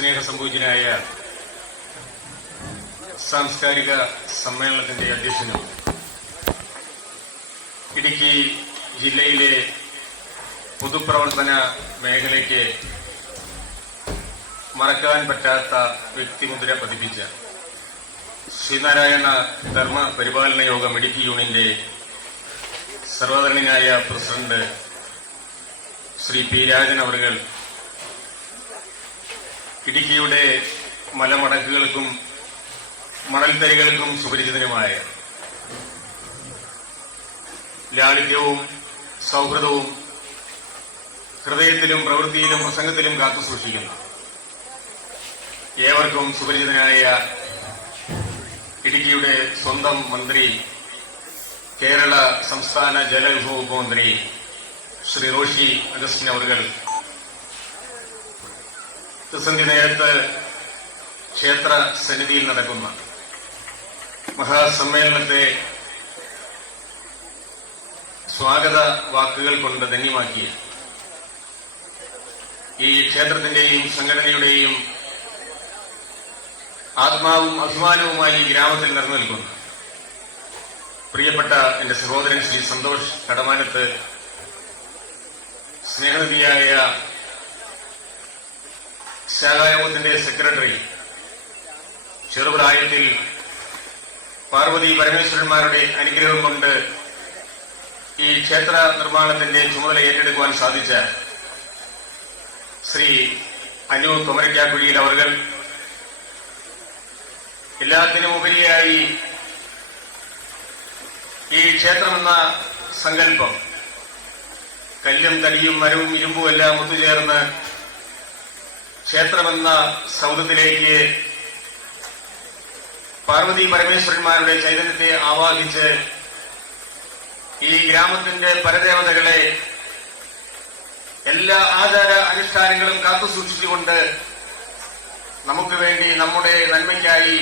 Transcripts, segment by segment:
സ്നേഹസമ്പൂജ്യനായ സാംസ്കാരിക സമ്മേളനത്തിന്റെ അധ്യക്ഷനും ഇടുക്കി ജില്ലയിലെ പൊതുപ്രവർത്തന മേഖലയ്ക്ക് മറക്കാൻ പറ്റാത്ത വ്യക്തിമുദ്ര പതിപ്പിച്ച ശ്രീനാരായണ ധർമ്മ പരിപാലന യോഗം ഇടുക്കി യൂണിയന്റെ സർവധരണീയനായ പ്രസിഡന്റ് ശ്രീ പി രാജൻ അവർകൾ ഇടുക്കിയുടെ മലമടക്കുകൾക്കും മണൽത്തരികൾക്കും സുപരിചിതനുമായ ലാളിത്യവും സൗഹൃദവും ഹൃദയത്തിലും പ്രവൃത്തിയിലും പ്രസംഗത്തിലും കാത്തുസൂക്ഷിക്കുന്നു ഏവർക്കും സുപരിചിതനായ ഇടുക്കിയുടെ സ്വന്തം മന്ത്രി കേരള സംസ്ഥാന ജലവിഭവ വകുപ്പ് മന്ത്രി ശ്രീ റോഷി അഗസ്റ്റിൻ അവർകൾ പ്രതിസന്ധി നേരത്ത് ക്ഷേത്ര സന്നിധിയിൽ നടക്കുന്ന മഹാസമ്മേളനത്തെ സ്വാഗത വാക്കുകൾ കൊണ്ട് ധന്യമാക്കിയ ഈ ക്ഷേത്രത്തിന്റെയും സംഘടനയുടെയും ആത്മാവും അഭിമാനവുമായി ഈ ഗ്രാമത്തിൽ നിറഞ്ഞു നിൽക്കുന്നു പ്രിയപ്പെട്ട എന്റെ സഹോദരൻ ശ്രീ സന്തോഷ് കടമാനത്ത്, സ്നേഹനിധിയായ ശാഖായോഗത്തിന്റെ സെക്രട്ടറി, ചെറുപ്രായത്തിൽ പാർവതി പരമേശ്വരന്മാരുടെ അനുഗ്രഹം കൊണ്ട് ഈ ക്ഷേത്ര നിർമ്മാണത്തിന്റെ ചുമതല ഏറ്റെടുക്കുവാൻ സാധിച്ച ശ്രീ അനു കൊമരക്കാക്കുഴിയിൽ അവർ എല്ലാത്തിനും ഉപരിയായി ഈ ക്ഷേത്രമെന്ന സങ്കല്പം കല്ലും തടിയും മരവും ഇരുമ്പും എല്ലാം ഒത്തുചേർന്ന് ക്ഷേത്രമെന്ന സൗധത്തിലേക്ക് പാർവതി പരമേശ്വരന്മാരുടെ ചൈതന്യത്തെ ആവാഹിച്ച് ഈ ഗ്രാമത്തിന്റെ പരദേവതകളെ എല്ലാ ആചാര അനുഷ്ഠാനങ്ങളും കാത്തുസൂക്ഷിച്ചുകൊണ്ട് നമുക്ക് വേണ്ടി നമ്മുടെ നന്മയ്ക്കായി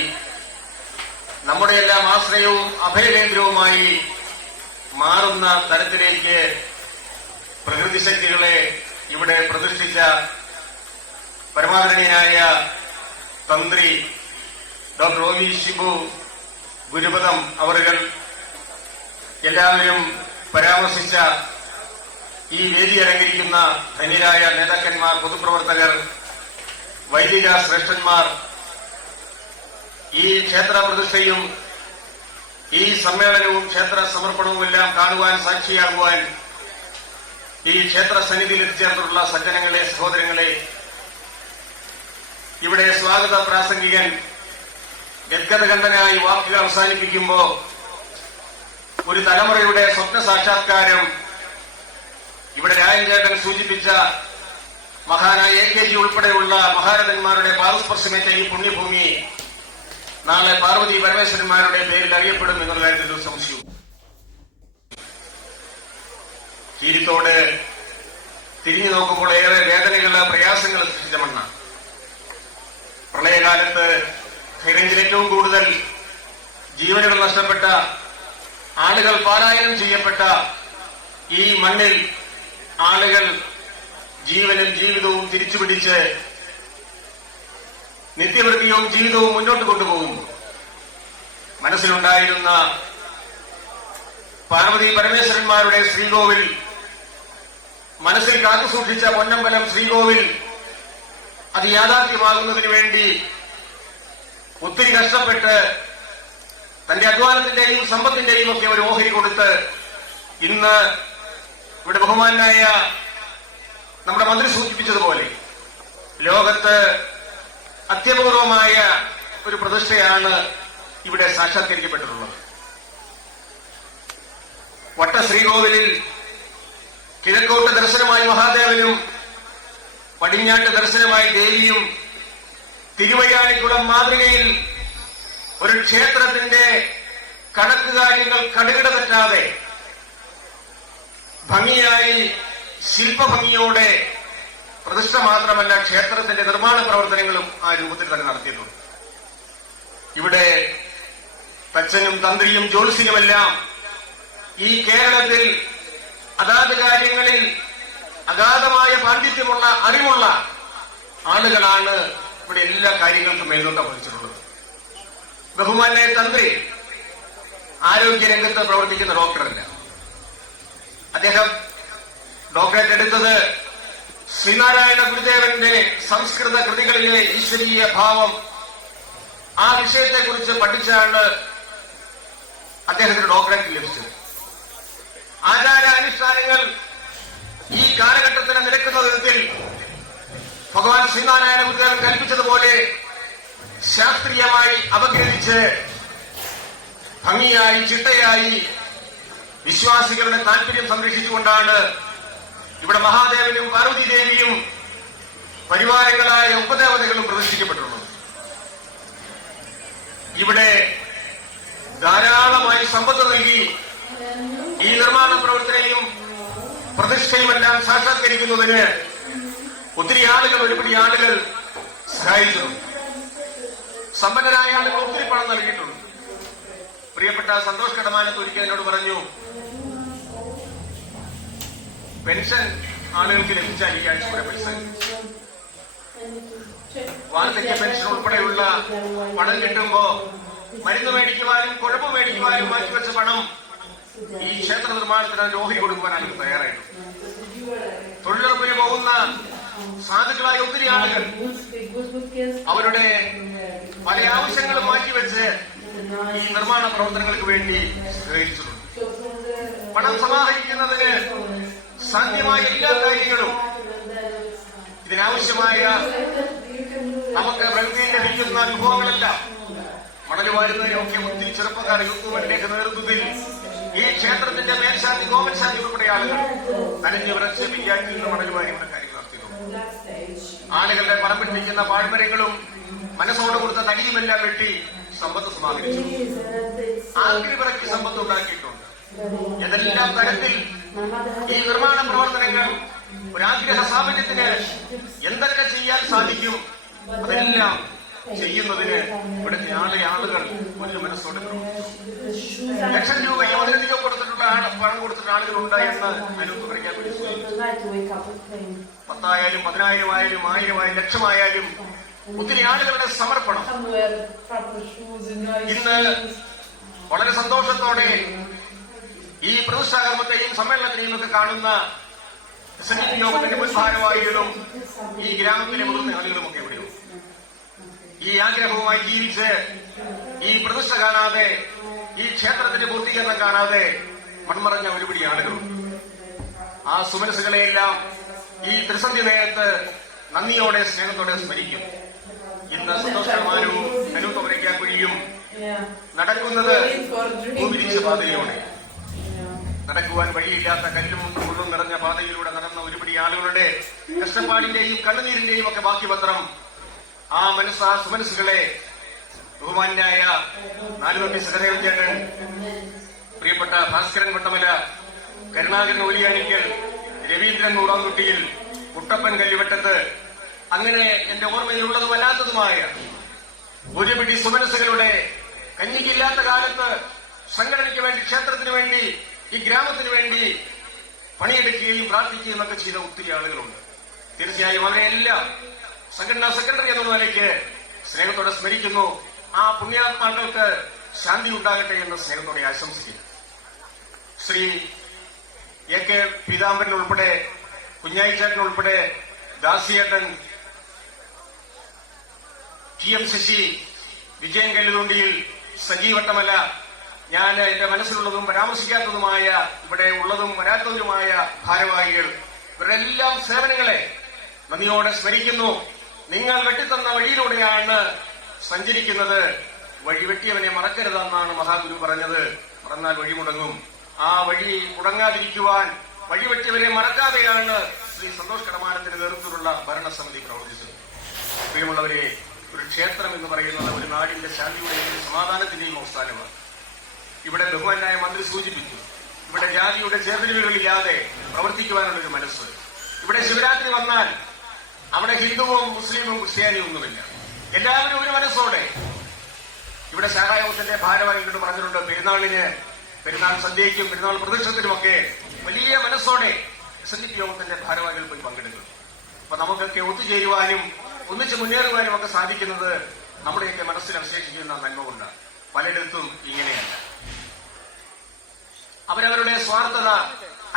നമ്മുടെ എല്ലാം ആശ്രയവും അഭയകേന്ദ്രവുമായി മാറുന്ന തരത്തിലേക്ക് പ്രകൃതി ശക്തികളെ ഇവിടെ പ്രതിഷ്ഠിച്ച പരമാദരണീയനായ തന്ത്രി ഡോക്ടർ ഒ വി ഷിബു ഗുരുപദം അവറുകൾ, എല്ലാവരും പരാമർശിച്ച ഈ വേദി അലങ്കരിക്കുന്ന ധന്യരായ നേതാക്കന്മാർ, പൊതുപ്രവർത്തകർ, വൈദിക ശ്രേഷ്ഠന്മാർ, ഈ ക്ഷേത്ര പ്രതിഷ്ഠയും ഈ സമ്മേളനവും ക്ഷേത്ര സമർപ്പണവുമെല്ലാം കാണുവാൻ, സാക്ഷിയാകുവാൻ ഈ ക്ഷേത്ര സന്നിധിയിൽ എത്തിച്ചേർന്നിട്ടുള്ള സജ്ജനങ്ങളെ, സഹോദരങ്ങളെ, ഇവിടെ സ്വാഗത പ്രാസംഗികൻ ഗദ്ഗതകണ്ഠനായി വാക്കുകൾ അവസാനിപ്പിക്കുമ്പോൾ ഒരു തലമുറയുടെ സ്വപ്ന സാക്ഷാത്കാരം ഇവിടെ രായൻചേട്ടൻ സൂചിപ്പിച്ച മഹാനായ AKG ഉൾപ്പെടെയുള്ള മഹാരഥന്മാരുടെ പാദസ്പർശമേറ്റ ഈ പുണ്യഭൂമി നാളെ പാർവതി പരമേശ്വരന്മാരുടെ പേരിൽ അറിയപ്പെടും എന്നുള്ള കാര്യത്തിൽ ഒരു സംശയവും. കീരിത്തോട് തിരിഞ്ഞു നോക്കുമ്പോൾ ഏറെ വേദനകൾ, പ്രയാസങ്ങൾ സൃഷ്ടിച്ച മണ്ണാണ്. പ്രളയകാലത്ത് ഹൈറേഞ്ചിൽ ഏറ്റവും കൂടുതൽ ജീവനുകൾ നഷ്ടപ്പെട്ട, ആളുകൾ പാലായനം ചെയ്യപ്പെട്ട ഈ മണ്ണിൽ ആളുകൾ ജീവനും ജീവിതവും തിരിച്ചുപിടിച്ച് നിത്യവൃത്തിയും ജീവിതവും മുന്നോട്ട് കൊണ്ടുപോകുന്നു. മനസ്സിലുണ്ടായിരുന്ന പാർവതി പരമേശ്വരന്മാരുടെ ശ്രീകോവിൽ, മനസ്സിൽ കാത്തുസൂക്ഷിച്ച പൊന്നമ്പലം ശ്രീകോവിൽ അത് യാഥാർത്ഥ്യമാകുന്നതിന് വേണ്ടി ഒത്തിരി കഷ്ടപ്പെട്ട് തന്റെ അധ്വാനത്തിന്റെയും സമ്പത്തിന്റെയും ഒക്കെ ഒരു ഓഹരി കൊടുത്ത് ഇന്ന് ഇവിടെ ബഹുമാനായ നമ്മുടെ മന്ത്രി സൂചിപ്പിച്ചതുപോലെ ലോകത്ത് അത്യപൂർവമായ ഒരു പ്രതിഷ്ഠയാണ് ഇവിടെ സാക്ഷാത്കരിക്കപ്പെട്ടിട്ടുള്ളത്. വട്ടശ്രീകോവിലിൽ കിഴക്കോട്ട് ദർശനമായി മഹാദേവനും പടിഞ്ഞാട്ട് ദർശനമായി ദേവിയും, തിരുവയ്യാണിക്കുളം മാതൃകയിൽ ഒരു ക്ഷേത്രത്തിന്റെ കണക്കുകാര്യങ്ങൾ കടുകിട തെറ്റാതെ ഭംഗിയായി ശില്പഭംഗിയോടെ പ്രതിഷ്ഠ മാത്രമല്ല ക്ഷേത്രത്തിന്റെ നിർമ്മാണ പ്രവർത്തനങ്ങളും ആ രൂപത്തിൽ തന്നെ നടത്തിയിട്ടുണ്ട്. ഇവിടെ തച്ചനും തന്ത്രിയും ജ്യോത്സ്യനുമെല്ലാം ഈ കേരളത്തിൽ അതാത് കാര്യങ്ങളിൽ അഗാധമായ പാണ്ഡിത്യമുള്ള, അറിവുള്ള ആളുകളാണ് ഇവിടെ എല്ലാ കാര്യങ്ങൾക്കും മേൽനോട്ടം വഹിച്ചിട്ടുള്ളത്. ബഹുമാന്യ തന്ത്രി ആരോഗ്യരംഗത്ത് പ്രവർത്തിക്കുന്ന ഡോക്ടറല്ല. അദ്ദേഹം ഡോക്ടറേറ്റ് എടുത്തത് ശ്രീനാരായണ ഗുരുദേവന്റെ സംസ്കൃത കൃതികളിലെ ഈശ്വരീയ ഭാവം ആ വിഷയത്തെക്കുറിച്ച് പഠിച്ചാണ് അദ്ദേഹത്തിന് ഡോക്ടറേറ്റ് ലഭിച്ചത്. ആചാരാനുഷ്ഠാനങ്ങൾ ഈ കാലഘട്ടത്തിന് നിരക്കുന്ന വിധത്തിൽ ഭഗവാൻ ശ്രീനാരായണ ഗുരുദേവൻ കൽപ്പിച്ചതുപോലെ ശാസ്ത്രീയമായി അപഗ്രഥിച്ച് ഭംഗിയായി ചിട്ടയായി വിശ്വാസികളുടെ താൽപര്യം സംരക്ഷിച്ചുകൊണ്ടാണ് ഇവിടെ മഹാദേവനും പാർവതീദേവിയും പരിവാരങ്ങളായ ഉപദേവതകളും പ്രതിഷ്ഠിക്കപ്പെട്ടിട്ടുള്ളത്. ഇവിടെ ധാരാളമായി സമ്പത്ത് നൽകി ഈ നിർമ്മാണ പ്രവർത്തനയും പ്രതിഷ്ഠയുമെല്ലാം സാക്ഷാത്കരിക്കുന്നതിന് ഒത്തിരി ആളുകൾ, ഒരുപടി ആളുകൾ സഹായിച്ചിട്ടുണ്ട്. സമ്പന്നരായ ആളുകൾ ഒത്തിരി പണം നൽകിയിട്ടുണ്ട്. പ്രിയപ്പെട്ട സന്തോഷ് കടമാനത്ത് ഒരിക്കൽ എന്നോട് പറഞ്ഞു, പെൻഷൻ ആളുകൾക്ക് ലഭിച്ചാൽ ഈ ആഴ്ച കൂടെ പെൻഷൻ, വാർദ്ധക്യ പെൻഷൻ ഉൾപ്പെടെയുള്ള പണം കിട്ടുമ്പോ മരുന്ന് മേടിക്കുവാനും കുഴമ്പ് മേടിക്കുവാനും മാറ്റിവെച്ച പണം ഈ ക്ഷേത്ര നിർമ്മാണത്തിന് ഓഹരി കൊടുക്കുവാൻ ആളുകൾ തയ്യാറായിട്ടുണ്ട്. തൊഴിലുറപ്പിന് പോകുന്ന സാധുക്കളായ ഒത്തിരി ആളുകൾ അവരുടെ പല ആവശ്യങ്ങളും മാറ്റിവെച്ച് ഈ നിർമ്മാണ പ്രവർത്തനങ്ങൾക്ക് വേണ്ടി സഹകരിച്ചിട്ടുണ്ട്. പണം സമാഹരിക്കുന്നതിന് സാധ്യമായ എല്ലാ കാര്യങ്ങളും ഇതിനാവശ്യമായ നമുക്ക് പ്രകൃതിയിൽ ലഭിക്കുന്ന അനുഭവങ്ങളെല്ലാം മണല് വാരുന്നതിനൊക്കെ ഒത്തിരി ചെറുപ്പക്കാർ യൂത്തുകളുടെയൊക്കെ നേതൃത്വത്തിൽ ഈ ക്ഷേത്രത്തിന്റെ മേൽശാന്തി ഗോമൻശാന്തി ഉൾപ്പെടെ ആളുകൾ നനഞ്ഞു വിറച്ച് വിദ്യാർത്ഥിയിൽ നിന്ന് മണല് വാരിയുടെ കാര്യങ്ങൾ നടത്തിയിട്ടുണ്ട്. ആളുകളുടെ പറമ്പിൽ നിൽക്കുന്ന പാഴ്മരങ്ങളും മനസ്സോട് കൊടുത്ത തടിയുമെല്ലാം വെട്ടി സമ്പത്ത് സമാഹരിച്ചു. ആഗ്രഹിറക്കി സമ്പത്ത് ഉണ്ടാക്കിയിട്ടുണ്ട്. ഏതെല്ലാം തരത്തിൽ ഈ നിർമ്മാണ പ്രവർത്തനങ്ങൾ ഒരാഗ്രഹ സാമന്യത്തിന് എന്തൊക്കെ ചെയ്യാൻ സാധിക്കും അതെല്ലാം ചെയ്യുന്നതിന് ഇവിടുത്തെ ആളുകൾ ഒരു മനസ്സോടെ പ്രവർത്തിച്ചു. ലക്ഷം രൂപ യോജനയോ കൊടുത്തിട്ടുള്ള പണം കൊടുത്തിട്ടുള്ള ആളുകളുണ്ട് എന്ന് അനുഭവം പറയാൻ വേണ്ടി 10,000, 10,000 ആയാലും 1000 ആയാലും ലക്ഷമായാലും ഒത്തിരി ആളുകളുടെ സമർപ്പണം ഇന്ന് വളരെ സന്തോഷത്തോടെ ഈ പ്രതിഷ്ഠാകർമ്മത്തെയും സമ്മേളനത്തെയും ഒക്കെ കാണുന്ന യോഗത്തിന്റെ മുൻഭാരവാഹികളും ഈ ഗ്രാമത്തിലെ മുതിർന്ന ആളുകളുമൊക്കെ എവിടെയോ ഈ ആഗ്രഹവുമായി ജീവിച്ച് ഈ പ്രതിഷ്ഠ കാണാതെ ഈ ക്ഷേത്രത്തിന്റെ പൂർത്തീകരണം കാണാതെ മൺമറഞ്ഞ ഒരുപിടി ആളുകളുണ്ട്. ആ സുമനസുകളെയെല്ലാം ഈ ത്രിസന്ധി നേരത്ത് നന്ദിയോടെ സ്നേഹത്തോടെ സ്മരിക്കും. ഇന്ന് സന്തോഷമാനവും അനുഭവരയ്ക്കാൻ കഴിയും. നടക്കുന്നത് ഭൂമിരിച്ച പാതയിലൂടെ, നടക്കുവാൻ വഴിയില്ലാത്ത കല്ലും മുള്ളും നിറഞ്ഞ പാതയിലൂടെ നടന്ന ഒരുപിടി ആളുകളുടെ കഷ്ടപ്പാടിന്റെയും കണ്ണുനീരിന്റെയും ഒക്കെ ബാക്കി പത്രം ആ സുമനസ്സുകളെ ബഹുമാന്യായ നാലുവപ്പി സഹദേവൻ ചേട്ടൻ, പ്രിയപ്പെട്ട ഭാസ്കരൻ വട്ടമല, കരുണാകരൻ ഒലിയാനിക്കൽ, രവീന്ദ്രൻ നൂറാംകുട്ടിയിൽ, കുട്ടപ്പൻ കല്ലുവട്ടത്ത്, അങ്ങനെ എന്റെ ഓർമ്മയിലുള്ളതും അല്ലാത്തതുമായ ഒരുപിടി സുമനസ്സുകളുടെ കഞ്ഞിക്കില്ലാത്ത കാലത്ത് സംഘടനയ്ക്ക് വേണ്ടി, ക്ഷേത്രത്തിന് വേണ്ടി, ഈ ഗ്രാമത്തിന് വേണ്ടി പണിയെടുക്കുകയും പ്രാർത്ഥിക്കുകയും ഒക്കെ ചെയ്ത ഒത്തിരി ആളുകളുണ്ട്. തീർച്ചയായും അവരെല്ലാം സംഘടനാ സെക്രട്ടറി എന്നുള്ള നിലയ്ക്ക് സ്നേഹത്തോടെ സ്മരിക്കുന്നു. ആ പുണ്യാത്മാക്കൾക്ക് ശാന്തി ഉണ്ടാകട്ടെ എന്ന് സ്നേഹത്തോടെ ആശംസിക്കുന്നു. ശ്രീ എ കെ പീതാംബരൻ ഉൾപ്പെടെ, കുഞ്ഞായിച്ചേട്ടൻ ഉൾപ്പെടെ, ദാസിയേട്ടൻ, ടി എം ശശി, വിജയൻ കല്ലുതുണ്ടിയിൽ, സജീവട്ടമല്ല, ഞാൻ എന്റെ മനസ്സിലുള്ളതും പരാമർശിക്കാത്തതുമായ, ഇവിടെ ഉള്ളതും വരാത്തതുമായ ഭാരവാഹികൾ, ഇവരെല്ലാം സേവനങ്ങളെ നന്ദിയോടെ സ്മരിക്കുന്നു. നിങ്ങൾ വെട്ടിത്തന്ന വഴിയിലൂടെയാണ് സഞ്ചരിക്കുന്നത്. വഴിവെട്ടിയവനെ മറക്കരുതെന്നാണ് മഹാഗുരു പറഞ്ഞത്. മറന്നാൽ വഴി മുടങ്ങും. ആ വഴി മുടങ്ങാതിരിക്കുവാൻ വഴിവെട്ടിയവരെ മറക്കാതെയാണ് ശ്രീ സന്തോഷ് കടമാനത്തിന്റെ നേതൃത്വത്തിലുള്ള ഭരണസമിതി പ്രവർത്തിച്ചത്. പ്രിയമുള്ളവരെ, ഒരു ക്ഷേത്രം എന്ന് പറയുന്നത് ഒരു നാടിന്റെ ശാന്തിയുടെയും സമാധാനത്തിന്റെയും അവസാനമാണ്. ഇവിടെ ബഹുമാനായ മന്ത്രി സൂചിപ്പിച്ചു, ഇവിടെ ജാതിയുടെ ചേർതിരിവുകളില്ലാതെ പ്രവർത്തിക്കുവാനുള്ളൊരു മനസ്സ്. ഇവിടെ ശിവരാത്രി വന്നാൽ അവിടെ ഹിന്ദുവും മുസ്ലിമും ക്രിസ്ത്യാനിയും ഒന്നുമില്ല. എല്ലാവരും ഒരു മനസ്സോടെ. ഇവിടെ ശാഖായോഗത്തിന്റെ ഭാരവാഹികളോട് പറഞ്ഞിട്ടുണ്ട്, പെരുന്നാൾ സന്ധ്യയ്ക്കും പെരുന്നാൾ പ്രദക്ഷിണത്തിനുമൊക്കെ വലിയ മനസ്സോടെ SNDP യോഗത്തിന്റെ ഭാരവാഹികൾ പോയി പങ്കെടുക്കും. അപ്പൊ നമുക്കൊക്കെ ഒത്തുചേരുവാനും ഒന്നിച്ച് മുന്നേറുവാനും ഒക്കെ സാധിക്കുന്നത് നമ്മുടെയൊക്കെ മനസ്സിൽ അവശേഷിക്കുന്ന നന്മ കൊണ്ടാണ്. പലയിടത്തും ഇങ്ങനെയല്ല. അവരവരുടെ സ്വാർത്ഥത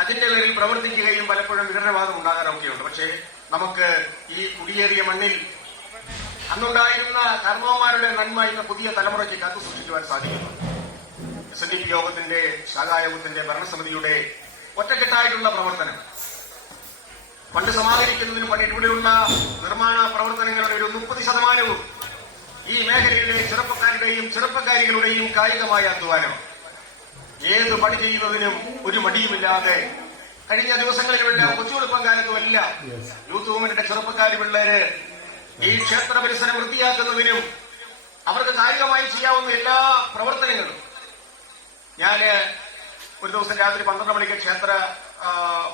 അതിന്റെ പേരിൽ പ്രവർത്തിക്കുകയും പലപ്പോഴും വിഘടനവാദം ഉണ്ടാകാറൊക്കെയുണ്ട്. പക്ഷേ നമുക്ക് ഈ കുടിയേറിയ മണ്ണിൽ അന്നുണ്ടായിരുന്ന കാരണവന്മാരുടെ നന്മ ഇന്ന് പുതിയ തലമുറയ്ക്ക് കാത്തു സൂക്ഷിക്കുവാൻ സാധിക്കുന്നു. SNDP യോഗത്തിന്റെ ശാഖായോഗത്തിന്റെ ഭരണസമിതിയുടെ ഒറ്റക്കെട്ടായിട്ടുള്ള പ്രവർത്തനം ഫണ്ട് സമാഹരിക്കുന്നതിന് പണി ഇവിടെയുള്ള നിർമ്മാണ പ്രവർത്തനങ്ങളുടെ ഒരു 30% ഈ മേഖലയിലെ ചെറുപ്പക്കാരുടെയും ചെറുപ്പക്കാരികളുടെയും കായികമായ അധ്വാനം. ഏത് പണി ചെയ്യുന്നതിനും ഒരു മടിയുമില്ലാതെ കഴിഞ്ഞ ദിവസങ്ങളിലെല്ലാം കൊച്ചുവെളുപ്പം കാലത്തുമെല്ലാം യൂത്ത് മൂവ്മെന്റിന്റെ ചെറുപ്പക്കാർ പിള്ളേര് ഈ ക്ഷേത്ര പരിസരം വൃത്തിയാക്കുന്നതിനും അവർക്ക് കായികമായി ചെയ്യാവുന്ന എല്ലാ പ്രവർത്തനങ്ങളും. ഞാന് ഒരു ദിവസം രാത്രി 12 മണിക്ക് ക്ഷേത്ര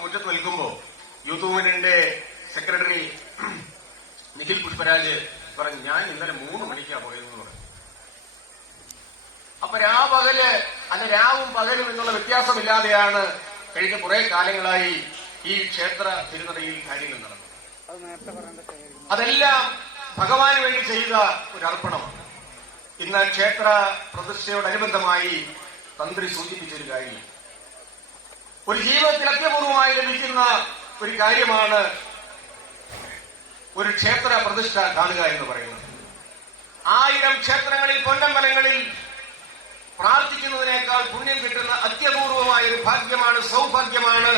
മുറ്റത്ത് നിൽക്കുമ്പോൾ യൂത്ത് മൂവ്മെന്റിന്റെ സെക്രട്ടറി നിഖിൽ പുഷ്പരാജ് പറഞ്ഞു, ഞാൻ ഇന്നലെ 3 മണിക്കാണ് പോയതെന്ന് പറഞ്ഞു. അപ്പൊ രാവും പകലും എന്നുള്ള വ്യത്യാസമില്ലാതെയാണ് കഴിഞ്ഞ കുറെ കാലങ്ങളായി ഈ ക്ഷേത്ര തിരുനടയിൽ കാര്യങ്ങൾ നടന്നത്. അതെല്ലാം ഭഗവാന് വേണ്ടി ചെയ്ത ഒരു അർപ്പണമാണ്. ഇന്ന് ക്ഷേത്ര പ്രതിഷ്ഠയോടനുബന്ധമായി തന്ത്രി സൂചിപ്പിച്ചൊരു കാര്യം, ഒരു ജീവിതത്തിൽ അത്യപൂർവമായി ലഭിക്കുന്ന ഒരു കാര്യമാണ് ഒരു ക്ഷേത്ര പ്രതിഷ്ഠ കാണുക എന്ന് പറയുന്നത്. 1000 ക്ഷേത്രങ്ങളിൽ പൊന്നമ്പലങ്ങളിൽ പ്രാർത്ഥിക്കുന്നതിനേക്കാൾ പുണ്യം കിട്ടുന്ന അത്യപൂർവമായ ഒരു ഭാഗ്യമാണ്, സൗഭാഗ്യമാണ്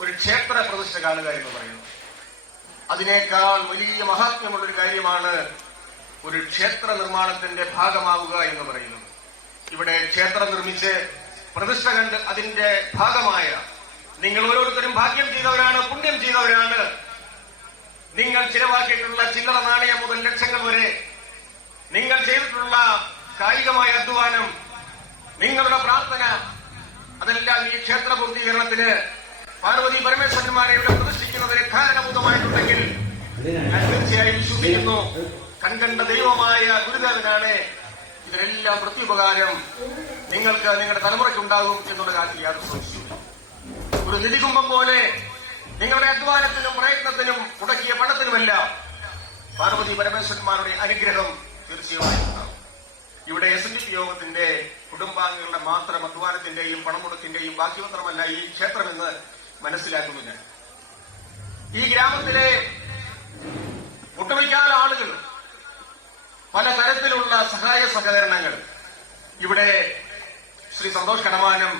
ഒരു ക്ഷേത്ര പ്രതിഷ്ഠ കാണുക എന്ന് പറയുന്നത്. അതിനേക്കാൾ വലിയ മഹാത്മ്യമുള്ളൊരു കാര്യമാണ് ഒരു ക്ഷേത്ര നിർമ്മാണത്തിന്റെ ഭാഗമാവുക എന്ന് പറയുന്നത്. ഇവിടെ ക്ഷേത്രം നിർമ്മിച്ച് പ്രതിഷ്ഠ കണ്ട് അതിന്റെ ഭാഗമായ നിങ്ങൾ ഓരോരുത്തരും ഭാഗ്യം ചെയ്തവരാണ്, പുണ്യം ചെയ്തവരാണ്. നിങ്ങൾ ചിലവാക്കിയിട്ടുള്ള ചില്ലറ നാണയം മുതൽ ലക്ഷങ്ങൾ വരെ നിങ്ങൾ ചെയ്തിട്ടുള്ള കായികമായ അധ്വാനം, നിങ്ങളുടെ പ്രാർത്ഥന, അതെല്ലാം ഈ ക്ഷേത്ര പൂർത്തീകരണത്തിന് പാർവതി പരമേശ്വരന്മാരെ ഇവിടെ പ്രതിഷ്ഠിക്കുന്നതിന് കാരണഭൂതമായിട്ടുണ്ടെങ്കിൽ ഞാൻ തീർച്ചയായും വിശ്വസിക്കുന്നു കൺകണ്ട ദൈവമായ ഗുരുദേവനാണ് ഇതിനെല്ലാം പ്രത്യുപകാരം നിങ്ങൾക്ക് നിങ്ങളുടെ തലമുറയ്ക്കുണ്ടാകും എന്നുള്ള കാര്യത്തിൽ യാതൊരു സംശയവും. ഒരു നിധികുംഭം പോലെ നിങ്ങളുടെ അധ്വാനത്തിനും പ്രയത്നത്തിനും മുടക്കിയ പണത്തിനുമെല്ലാം പാർവതി പരമേശ്വരന്മാരുടെ അനുഗ്രഹം തീർച്ചയായും ഉണ്ടാകും. ഇവിടെ SNDP യോഗത്തിന്റെ കുടുംബാംഗങ്ങളുടെ മാത്രം അധ്വാനത്തിന്റെയും പണമുടക്കിന്റെയും ബാക്കി മാത്രമല്ല ഈ ക്ഷേത്രമെന്ന് മനസ്സിലാക്കുന്നില്ല. ഈ ഗ്രാമത്തിലെ ഒട്ടുമിക്കാൽ ആളുകൾ പല തരത്തിലുള്ള സഹായ സഹകരണങ്ങൾ ഇവിടെ ശ്രീ സന്തോഷ് കടമാനം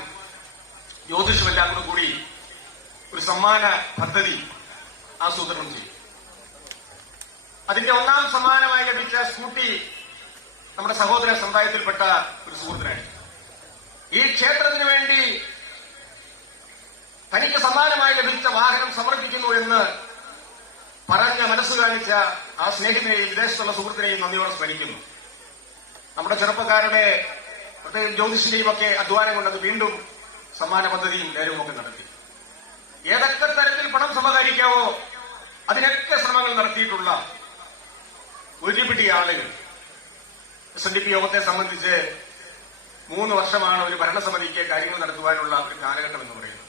ജ്യോതിഷമെല്ലാം കൂടി ഒരു സമ്മാന പദ്ധതി ആസൂത്രണം ചെയ്തു. അതിന്റെ 1ാം സമ്മാനമായി ലഭിച്ച സ്കൂട്ടി നമ്മുടെ സഹോദര സമുദായത്തിൽപ്പെട്ട ഒരു സുഹൃത്തിനാണ്. ഈ ക്ഷേത്രത്തിന് വേണ്ടി തനിക്ക് സമ്മാനമായി ലഭിച്ച വാഹനം സമർപ്പിക്കുന്നു എന്ന് പറഞ്ഞ മനസ്സ് കാണിച്ച ആ സ്നേഹിതനെയും വിദേശത്തുള്ള സുഹൃത്തിനെയും നന്ദിയോടെ സ്മരിക്കുന്നു. നമ്മുടെ ചെറുപ്പക്കാരുടെ പ്രത്യേകം ജ്യോതിഷിന്റെയും ഒക്കെ അധ്വാനം കൊണ്ടത് വീണ്ടും സമ്മാന പദ്ധതിയും നേരവും ഒക്കെ നടത്തി. ഏതൊക്കെ തരത്തിൽ പണം സമാഹരിക്കാവോ അതിനൊക്കെ ശ്രമങ്ങൾ നടത്തിയിട്ടുള്ള ഒരുപിടി ആളുകൾ. SNDP യോഗത്തെ സംബന്ധിച്ച് 3 വർഷമാണ് ഒരു ഭരണസമിതിക്ക് കാര്യങ്ങൾ നടത്തുവാനുള്ള ഒരു കാലഘട്ടം എന്ന് പറയുന്നത്.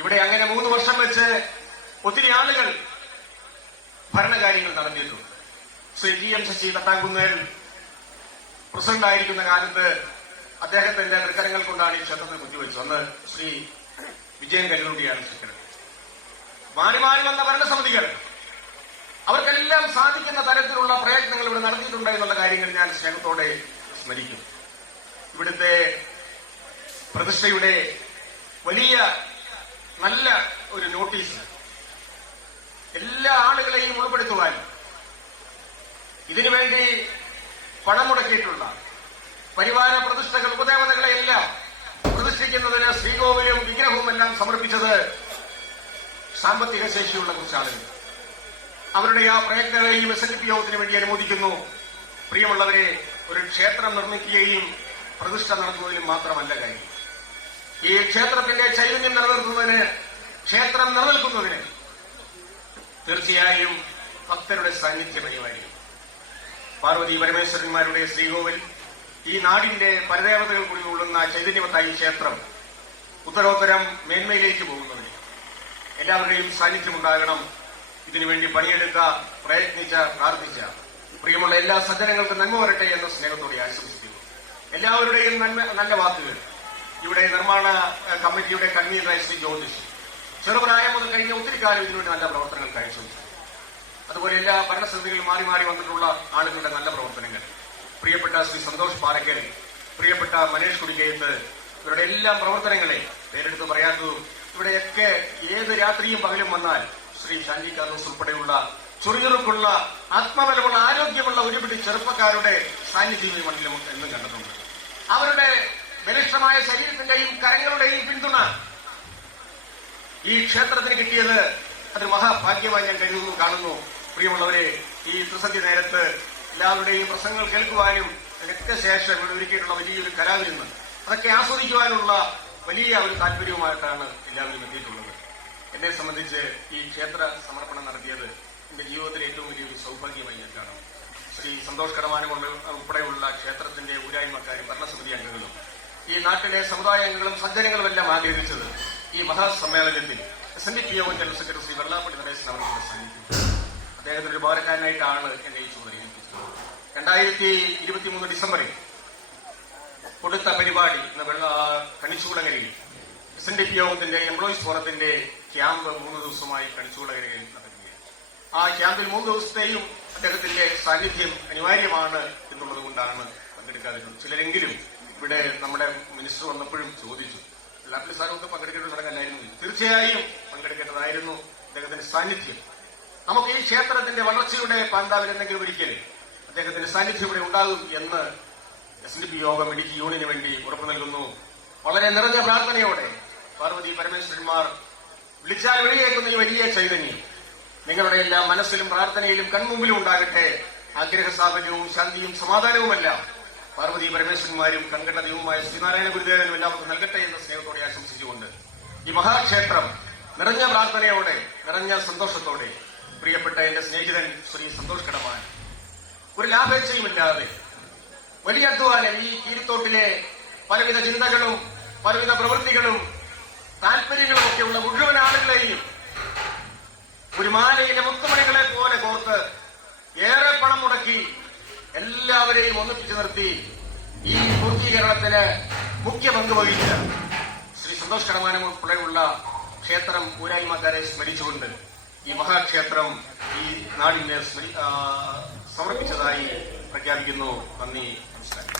ഇവിടെ അങ്ങനെ 3 വർഷം വെച്ച് ഒത്തിരി ആളുകൾ ഭരണകാര്യങ്ങൾ നടത്തിയിട്ടുണ്ട്. ശ്രീ GM ശശി തട്ടാങ്കുന്നേൽ പ്രസിഡന്റായിരിക്കുന്ന കാലത്ത് അദ്ദേഹത്തിന്റെ തൃക്കരങ്ങൾ കൊണ്ടാണ് ഈ ക്ഷേത്രത്തിൽ കുത്തിവെച്ചത്. അന്ന് ശ്രീ വിജയൻ കരുണുണ്ടിയാണ് സെക്രട്ടറി. മാറി മാറി വന്ന ഭരണസമിതികൾ അവർക്കെല്ലാം സാധിക്കുന്ന തരത്തിലുള്ള പ്രയത്നങ്ങൾ ഇവിടെ നടത്തിയിട്ടുണ്ട് എന്നുള്ള കാര്യങ്ങൾ ഞാൻ സ്നേഹത്തോടെ സ്മരിക്കും. ഇവിടുത്തെ പ്രതിഷ്ഠയുടെ വലിയ നല്ല ഒരു നോട്ടീസ് എല്ലാ ആളുകളെയും ഉൾപ്പെടുത്തുവാൻ ഇതിനുവേണ്ടി പണം മുടക്കിയിട്ടുള്ള പരിവാര പ്രതിഷ്ഠകൾ ഉപദേവതകളെയെല്ലാം പ്രതിഷ്ഠിക്കുന്നതിന് ശ്രീകോവിലും വിഗ്രഹവും എല്ലാം സമർപ്പിച്ചത് സാമ്പത്തിക ശേഷിയുള്ള കുറച്ചാളുകൾ. അവരുടെ ആ പ്രയത്നങ്ങളെയും SNDP യോഗത്തിന് വേണ്ടി അനുമോദിക്കുന്നു. പ്രിയമുള്ളവരെ, ഒരു ക്ഷേത്രം നിർമ്മിക്കുകയും പ്രതിഷ്ഠ നടത്തുന്നതിലും മാത്രമല്ല കാര്യം. ഈ ക്ഷേത്രത്തിന്റെ ചൈതന്യം നിലനിർത്തുന്നതിന്, ക്ഷേത്രം നിലനിൽക്കുന്നതിന് തീർച്ചയായും ഭക്തരുടെ സാന്നിധ്യം അനിവാര്യം. പാർവതി പരമേശ്വരന്മാരുടെ ശ്രീകോവിൽ, ഈ നാടിന്റെ പരദേവതകൾ കൂടി ഉള്ളുന്ന ചൈതന്യവത്തായ ക്ഷേത്രം ഉത്തരോത്തരം മേന്മയിലേക്ക് പോകുന്നതിന് എല്ലാവരുടെയും സാന്നിധ്യമുണ്ടാകണം. ഇതിനുവേണ്ടി പണിയെടുത്ത, പ്രയത്നിച്ച, പ്രാർത്ഥിച്ച പ്രിയമുള്ള എല്ലാ സജ്ജനങ്ങൾക്കും നന്മ വരട്ടെ എന്ന സ്നേഹത്തോടെ ആശംസിക്കുന്നു. എല്ലാവരുടെയും നല്ല വാക്കുകൾ. ഇവിടെ നിർമ്മാണ കമ്മിറ്റിയുടെ കൺവീനറായ ശ്രീ ജ്യോതിഷ് ചെറുപ്രായം മുതൽ കഴിഞ്ഞ ഒത്തിരി കാലം ഇതിനുവേണ്ടി നല്ല പ്രവർത്തനങ്ങൾ കാഴ്ചവെച്ചു. അതുപോലെ എല്ലാ ഭരണസമിതികളും മാറി മാറി വന്നിട്ടുള്ള ആളുകളുടെ നല്ല പ്രവർത്തനങ്ങൾ, പ്രിയപ്പെട്ട ശ്രീ സന്തോഷ് പാറയ്ക്കൽ, പ്രിയപ്പെട്ട മനേഷ് കുടിക്കയത്ത്, ഇവരുടെ എല്ലാ പ്രവർത്തനങ്ങളെ പേരെടുത്ത് പറയാത്തതും ഇവിടെയൊക്കെ ഏത് രാത്രിയും പകലും വന്നാൽ ശ്രീ ഷാൻജി കാർലോസ് ഉൾപ്പെടെയുള്ള ചുറുചുറുക്കുള്ള, ആത്മബലമുള്ള, ആരോഗ്യമുള്ള ഒരുപിടി ചെറുപ്പക്കാരുടെ സാന്നിധ്യം ഈ മണ്ണിലും എന്നും കണ്ടിട്ടുണ്ട്. അവരുടെ ബലിഷ്ഠമായ ശരീരത്തിന്റെയും കരങ്ങളുടെയും പിന്തുണ ഈ ക്ഷേത്രത്തിന് കിട്ടിയത് അത് മഹാഭാഗ്യമായി ഞാൻ കരുതുന്നു, കാണുന്നു. പ്രിയമുള്ളവരെ, ഈ ത്രിസന്ധ്യ നേരത്ത് എല്ലാവരുടെയും പ്രസംഗങ്ങൾ കേൾക്കുവാനും അതിനൊക്കെ ശേഷം ഇവിടെ ഒരുക്കിയിട്ടുള്ള വലിയൊരു കലാവിരുന്ന് അതൊക്കെ ആസ്വദിക്കുവാനുള്ള വലിയ ഒരു താല്പര്യവുമായിട്ടാണ് എല്ലാവരും എത്തിയിട്ടുള്ളത്. എന്നെ സംബന്ധിച്ച് ഈ ക്ഷേത്ര സമർപ്പണം നടത്തിയത് എന്റെ ജീവിതത്തിലെ ഏറ്റവും വലിയൊരു സൌഭാഗ്യമായി ഞാൻ കാണുന്നു. ശ്രീ സന്തോഷ് കടമാനം ഉൾപ്പെടെയുള്ള ക്ഷേത്രത്തിന്റെ ഊരായ്മക്കാരും ഭരണസമിതി അംഗങ്ങളും ഈ നാട്ടിലെ സമുദായങ്ങളും സജ്ജനങ്ങളും എല്ലാം ആഗ്രഹിച്ചത് ഈ മഹാസമ്മേളനത്തിൽ SNDPO general secretary Shri Vellappally Natesan അവരുടെ സാന്നിധ്യം. അദ്ദേഹത്തിന്റെ ഒരു പൗരക്കാരനായിട്ടാണ് എന്നെ ഈ ചുമതല ഏൽപ്പിച്ചത്. 2023 ഡിസംബറിൽ കൊടുത്ത പരിപാടി കണിച്ചുകുളങ്ങരയിൽ SNDPO എംപ്ലോയീസ് ഫോറത്തിന്റെ ക്യാമ്പ് 3 ദിവസമായി കണിച്ചുകുളങ്ങരയിൽ നടക്കുകയാണ്. ആ ക്യാമ്പിൽ 3 ദിവസത്തെയും അദ്ദേഹത്തിന്റെ സാന്നിധ്യം അനിവാര്യമാണ് എന്നുള്ളത് കൊണ്ടാണ് പങ്കെടുക്കാതിരുന്നത്. ചിലരെങ്കിലും ഇവിടെ നമ്മുടെ മിനിസ്റ്റർ വന്നപ്പോഴും ചോദിച്ചു, വെള്ളാപ്പള്ളി സാറൊക്കെ പങ്കെടുക്കേണ്ട ചടങ്ങല്ലായിരുന്നു. തീർച്ചയായും പങ്കെടുക്കേണ്ടതായിരുന്നു അദ്ദേഹത്തിന്റെ സാന്നിധ്യം. നമുക്ക് ഈ ക്ഷേത്രത്തിന്റെ വളർച്ചയുടെ പാന്താവിൽ എന്തെങ്കിലും ഒരിക്കൽ അദ്ദേഹത്തിന്റെ സാന്നിധ്യം ഇവിടെ ഉണ്ടാകും എന്ന് SNDP യോഗം ഇടുക്കി യൂണിയന് വേണ്ടി ഉറപ്പു നൽകുന്നു. വളരെ നിറഞ്ഞ പ്രാർത്ഥനയോടെ പാർവതി പരമേശ്വരന്മാർ വിളിച്ചാൽ വെളിയേക്കുന്ന ഈ വലിയ ചൈതന്യം നിങ്ങളുടെ എല്ലാം മനസ്സിലും പ്രാർത്ഥനയിലും കൺമുമ്പിലും ഉണ്ടാകട്ടെ. ആഗ്രഹസാഫല്യവും ശാന്തിയും സമാധാനവുമെല്ലാം പാർവതി പരമേശ്വരന്മാരും കൺകണ്ട ദൈവമായ ശ്രീനാരായണ ഗുരുദേവനും എല്ലാവർക്കും നൽകട്ടെ എന്ന സ്നേഹത്തോടെ ആശംസിച്ചുകൊണ്ട് ഈ മഹാക്ഷേത്രം നിറഞ്ഞ പ്രാർത്ഥനയോടെ, നിറഞ്ഞ സന്തോഷത്തോടെ പ്രിയപ്പെട്ട എന്റെ സ്നേഹിതൻ ശ്രീ സന്തോഷ് കടമാൻ ഒരു ലാഭേച്ഛയുമില്ലാതെ വലിയ അധ്വാനം ഈ കീരിത്തോട്ടിലെ പലവിധ ചിന്തകളും പലവിധ പ്രവൃത്തികളും താല്പര്യങ്ങളും ഒക്കെയുള്ള മുഴുവൻ ആളുകളെയും ഒരു മാലയിലെ മുത്തുമണികളെ പോലെ കോർത്ത് ഏറെ പണം മുടക്കി എല്ലാവരെയും ഒന്നിപ്പിച്ചു നിർത്തി ഈ പൂർത്തീകരണത്തിന് മുഖ്യ പങ്ക് വഹിച്ച ശ്രീ സന്തോഷ് കടമാനം ഉൾപ്പെടെയുള്ള ക്ഷേത്രം ഊരായ്മക്കാരെ സ്മരിച്ചുകൊണ്ട് ഈ മഹാക്ഷേത്രം ഈ നാടിന് സമർപ്പിച്ചതായി പ്രഖ്യാപിക്കുന്നു. നന്ദി, നമസ്കാരം.